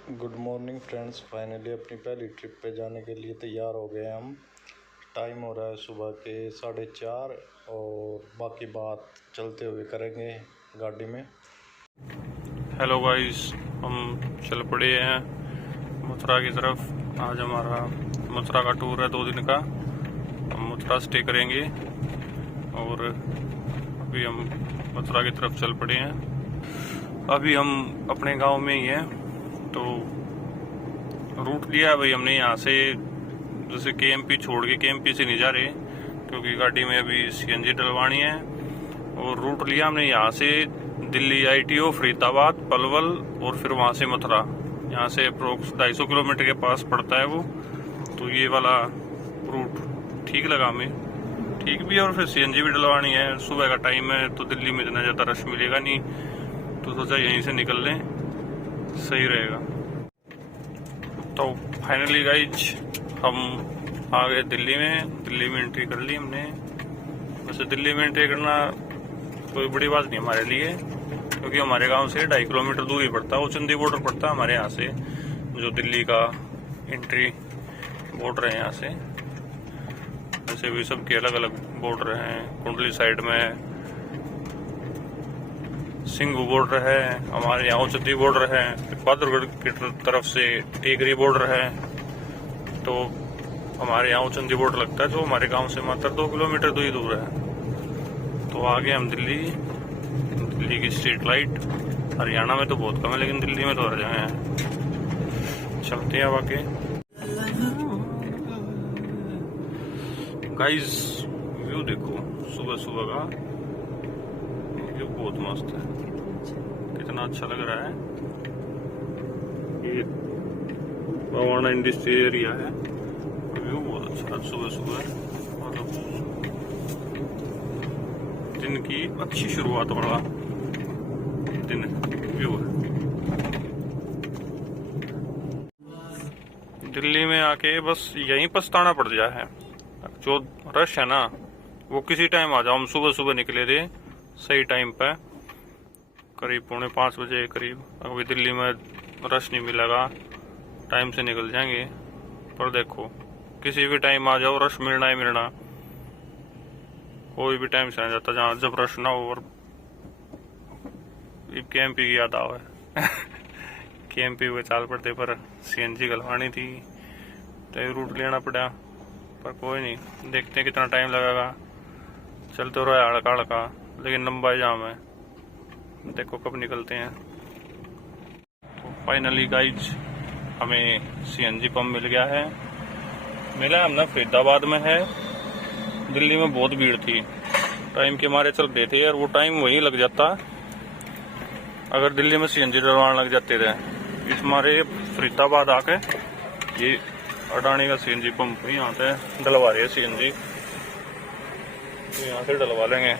Good morning friends. Finally अपनी पहली trip पे जाने के लिए तैयार हो गए हम। टाइम हो रहा है सुबह के 4:30 और बाकी बात चलते हुए करेंगे गाड़ी में। हेलो गाइस, हम चल पड़े हैं मथुरा की तरफ। आज हमारा मथुरा का टूर है 2 दिन का। हम मथुरा स्टे करेंगे और अभी हम मथुरा की तरफ चल पड़े हैं। अभी हम अपने गांव में ही हैं, तो रूट लिया भाई हमने यहाँ से। जैसे केएमपी छोड़ के केएमपी से नहीं जा रहे क्योंकि गाड़ी में अभी सीएनजी डलवानी है। और रूट लिया हमने यहाँ से दिल्ली ITO, फरीदाबाद, पलवल और फिर वहाँ से मथुरा। यहाँ से अप्रोक्स 250 किलोमीटर के पास पड़ता है वो। तो ये वाला रूट ठीक लगा हमें, ठीक भी है। और फिर सीएनजी भी डलवानी है। सुबह का टाइम है तो दिल्ली में इतना ज़्यादा रश मिलेगा नहीं, तो सोचा यहीं से निकल लें, सही रहेगा। तो फाइनली गाइज हम आ गए दिल्ली में एंट्री कर ली हमने। वैसे दिल्ली में एंट्री करना कोई बड़ी बात नहीं हमारे लिए, क्योंकि हमारे गांव से 2.5 किलोमीटर दूर ही पड़ता है। वो चंदी बॉर्डर पड़ता है हमारे यहाँ से, जो दिल्ली का एंट्री बॉर्डर है यहाँ से। वैसे भी सबके अलग अलग बॉर्डर हैं। कुंडली साइड में सिंघू बॉर्डर है, हमारे यहाँ उचती बॉर्डर है, बहादुरगढ़ की तरफ से टेकरी बॉर्डर है। तो हमारे यहाँ उचंदी बॉर्डर लगता है, जो हमारे गांव से मात्र 2 किलोमीटर दूर है। तो आगे हम दिल्ली की स्ट्रीट लाइट। हरियाणा में तो बहुत कम है, लेकिन दिल्ली में तो हर जगह है। चलते हैं अब आगे। गाइस व्यू देखो सुबह सुबह का, व्यू बहुत मस्त है, कितना अच्छा लग रहा है। ये रवाना इंडस्ट्री एरिया है। व्यू बहुत अच्छा सुबह सुबह, मतलब दिन की अच्छी शुरुआत वाला दिन व्यू है। दिल्ली में आके बस यहीं पछताना पड़ गया है। जो रश है ना, वो किसी टाइम आ जाओ। हम सुबह सुबह निकले थे सही टाइम पे, करीब 4:45 बजे करीब। अभी दिल्ली में रश नहीं मिलेगा, टाइम से निकल जाएंगे। पर देखो किसी भी टाइम आ जाओ, रश मिलना ही मिलना। कोई भी टाइम से आ जाता जहाँ जब रश ना हो। और केएमपी की याद आवे केएमपी हुए चाल पड़ते, पर सीएनजी गलवानी थी तो रूट लेना पड़ा। पर कोई नहीं, देखते हैं कितना टाइम लगेगा। चलते रहा है हड़का हड़का, लेकिन लंबा जाम है। देखो कब निकलते हैं। तो फाइनली गाइज हमें सीएनजी पंप मिल गया है। मिला हमने फरीदाबाद में है। दिल्ली में बहुत भीड़ थी, टाइम के मारे चल रहे थे, और वो टाइम वहीं लग जाता अगर दिल्ली में सीएनजी डलवाने लग जाते थे। इस मारे फरीदाबाद आके ये अडानी का सीएनजी पंप यहाँ पे डलवा रहे हैं सीएनजी। तो यहाँ से डलवा लेंगे,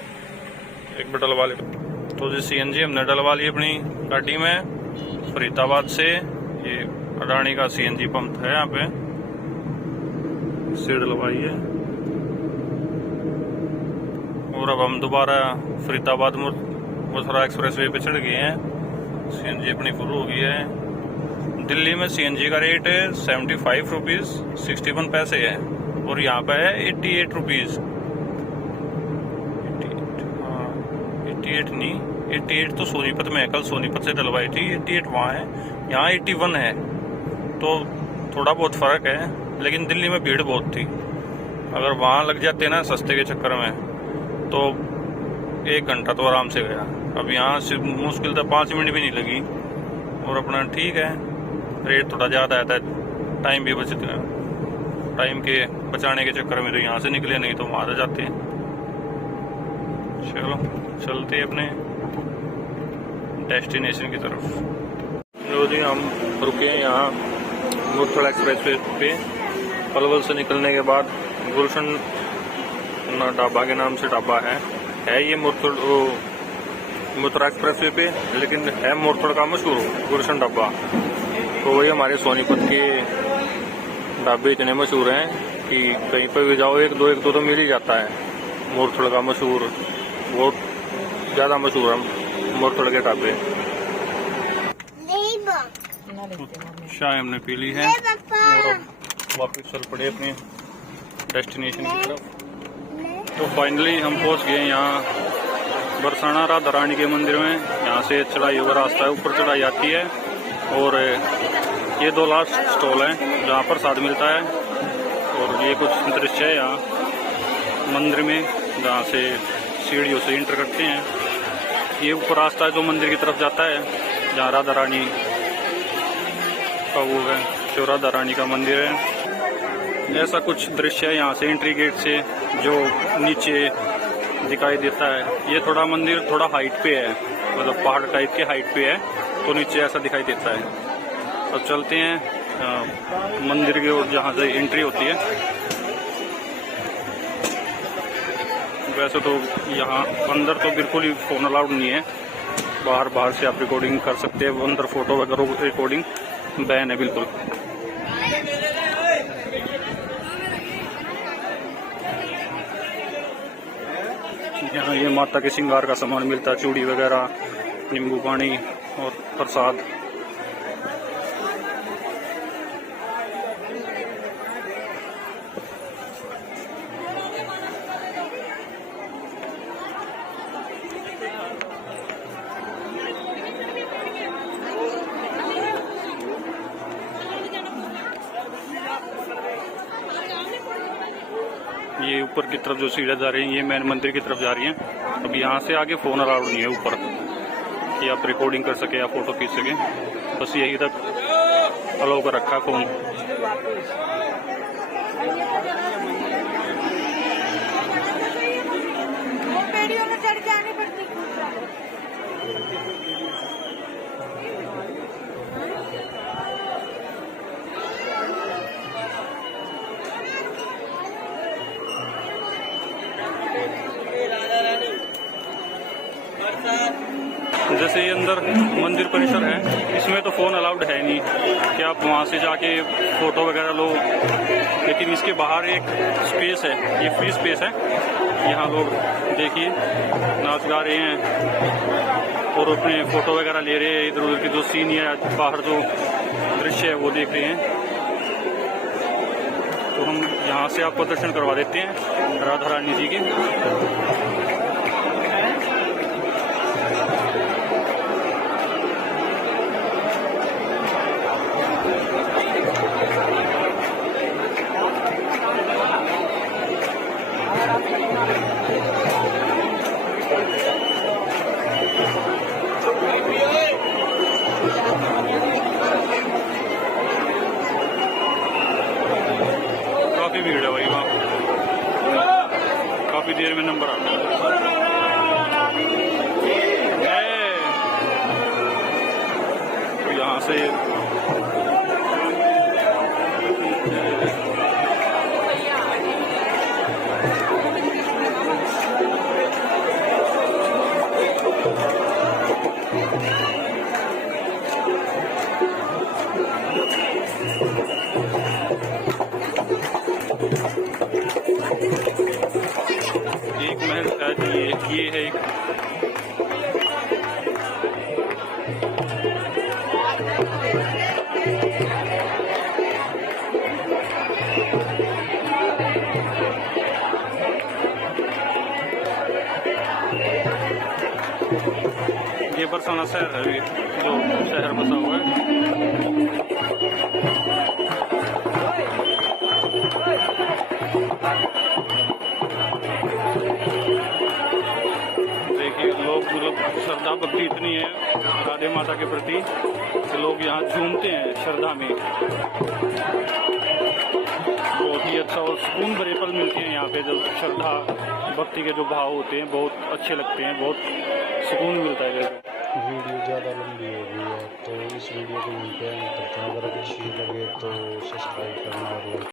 एक बार डलवा ले। तो जी सीएनजी हमने डलवा ली अपनी गाड़ी में फरीदाबाद से। ये अडानी का सीएनजी पंप है यहाँ पे, इससे डलवाई है। और अब हम दोबारा फरीदाबाद मथुरा एक्सप्रेसवे पे चढ़ गए हैं। सीएनजी अपनी फुल हो गई है। दिल्ली में सीएनजी का रेट 75 रुपीज 61 पैसे है, और यहाँ पे है 88 रुपीज। 88 नहीं, 88 तो सोनीपत में है। कल सोनीपत से डलवाई थी, 88 वहाँ है, यहाँ 81 है। तो थोड़ा बहुत फर्क है, लेकिन दिल्ली में भीड़ बहुत थी। अगर वहाँ लग जाते ना सस्ते के चक्कर में, तो 1 घंटा तो आराम से गया। अब यहाँ से मुश्किल था 5 मिनट भी नहीं लगी। और अपना ठीक है, रेट थोड़ा ज़्यादा आता है, टाइम भी बचता है। टाइम के बचाने के चक्कर में तो यहाँ से निकले, नहीं तो वहाँ से जाते हैं। चलो चलते हैं अपने डेस्टिनेशन की तरफ। जो जी हम रुके हैं यहाँ मुरथल एक्सप्रेसवे पे। पलवल से निकलने के बाद गुलशन ढाबा के नाम से ढाबा है ये मथुरा एक्सप्रेसवे पे, लेकिन है मुरथल का मशहूर गुलशन ढाबा। तो वही हमारे सोनीपत के ढाबे इतने मशहूर हैं कि कहीं पर भी जाओ एक दो तो मिल ही जाता है। मुरथल का मशहूर, बहुत ज़्यादा मशहूर है मुरथल के ढाबे। चाय हमने पी ली है और अब वापस चल पड़े अपने डेस्टिनेशन की तरफ। तो फाइनली हम पहुंच गए यहाँ बरसाना राधा रानी के मंदिर में। यहाँ से चढ़ाई का रास्ता है, ऊपर चढ़ाई आती है और ये 2 लास्ट स्टॉल हैं जहाँ प्रसाद मिलता है। और ये कुछ दृश्य है यहाँ मंदिर में जहाँ से सीढ़ियों से इंटर करते हैं। ये ऊपर रास्ता है जो मंदिर की तरफ जाता है जहाँ राधा रानी का वो है, जो राधा रानी का मंदिर है। ऐसा कुछ दृश्य है यहाँ से एंट्री गेट से जो नीचे दिखाई देता है। ये थोड़ा मंदिर थोड़ा हाइट पे है, मतलब पहाड़ टाइप के हाइट पे है, तो नीचे ऐसा दिखाई देता है। अब चलते हैं मंदिर की ओर जहाँ से एंट्री होती है। वैसे तो यहाँ अंदर तो बिल्कुल ही फ़ोन अलाउड नहीं है, बाहर से आप रिकॉर्डिंग कर सकते हैं, अंदर फोटो वगैरह रिकॉर्डिंग बैन है बिल्कुल। यहाँ ये माता के श्रृंगार का सामान मिलता है, चूड़ी वगैरह, नींबू पानी और प्रसाद। ये ऊपर की तरफ जो सीढ़ियाँ जा रही हैं ये मेन मंदिर की तरफ जा रही हैं। अब यहाँ से आगे फ़ोन अलाउड नहीं है ऊपर, कि आप रिकॉर्डिंग कर सके या फ़ोटो खींच सके, बस यही तक अलाउ कर रखा है फ़ोन। जैसे ये अंदर मंदिर परिसर है, इसमें तो फ़ोन अलाउड है नहीं कि आप वहाँ से जाके फ़ोटो वगैरह लो, लेकिन इसके बाहर एक स्पेस है, ये फ्री स्पेस है। यहाँ लोग देखिए नाच गा रहे हैं और अपने फ़ोटो वगैरह ले रहे हैं। इधर उधर की जो सीन है, बाहर जो दृश्य है वो देख रहे हैं। तो हम यहाँ से आपको दर्शन करवा देते हैं राधा रानी जी के। काफी भीड़ है भाई वहाँ, काफी देर में नंबर आता है। तो यहाँ से एक महल शायद ये है एक। ये बरसाना शहर है, जो शहर बसा हुआ है। देखिए लोग मतलब श्रद्धा भक्ति इतनी है राधे माता के प्रति कि लोग यहाँ झूमते हैं श्रद्धा में। बहुत ही अच्छा और सुकून भरे पल मिलते हैं यहाँ पे, जब श्रद्धा भक्ति के जो भाव होते हैं बहुत अच्छे लगते हैं, बहुत सुकून मिलता है। वीडियो ज़्यादा लंबी हो गई है तो इस वीडियो को यहीं पे एंड करते हैं। अगर अच्छी लगे तो सब्सक्राइब करना और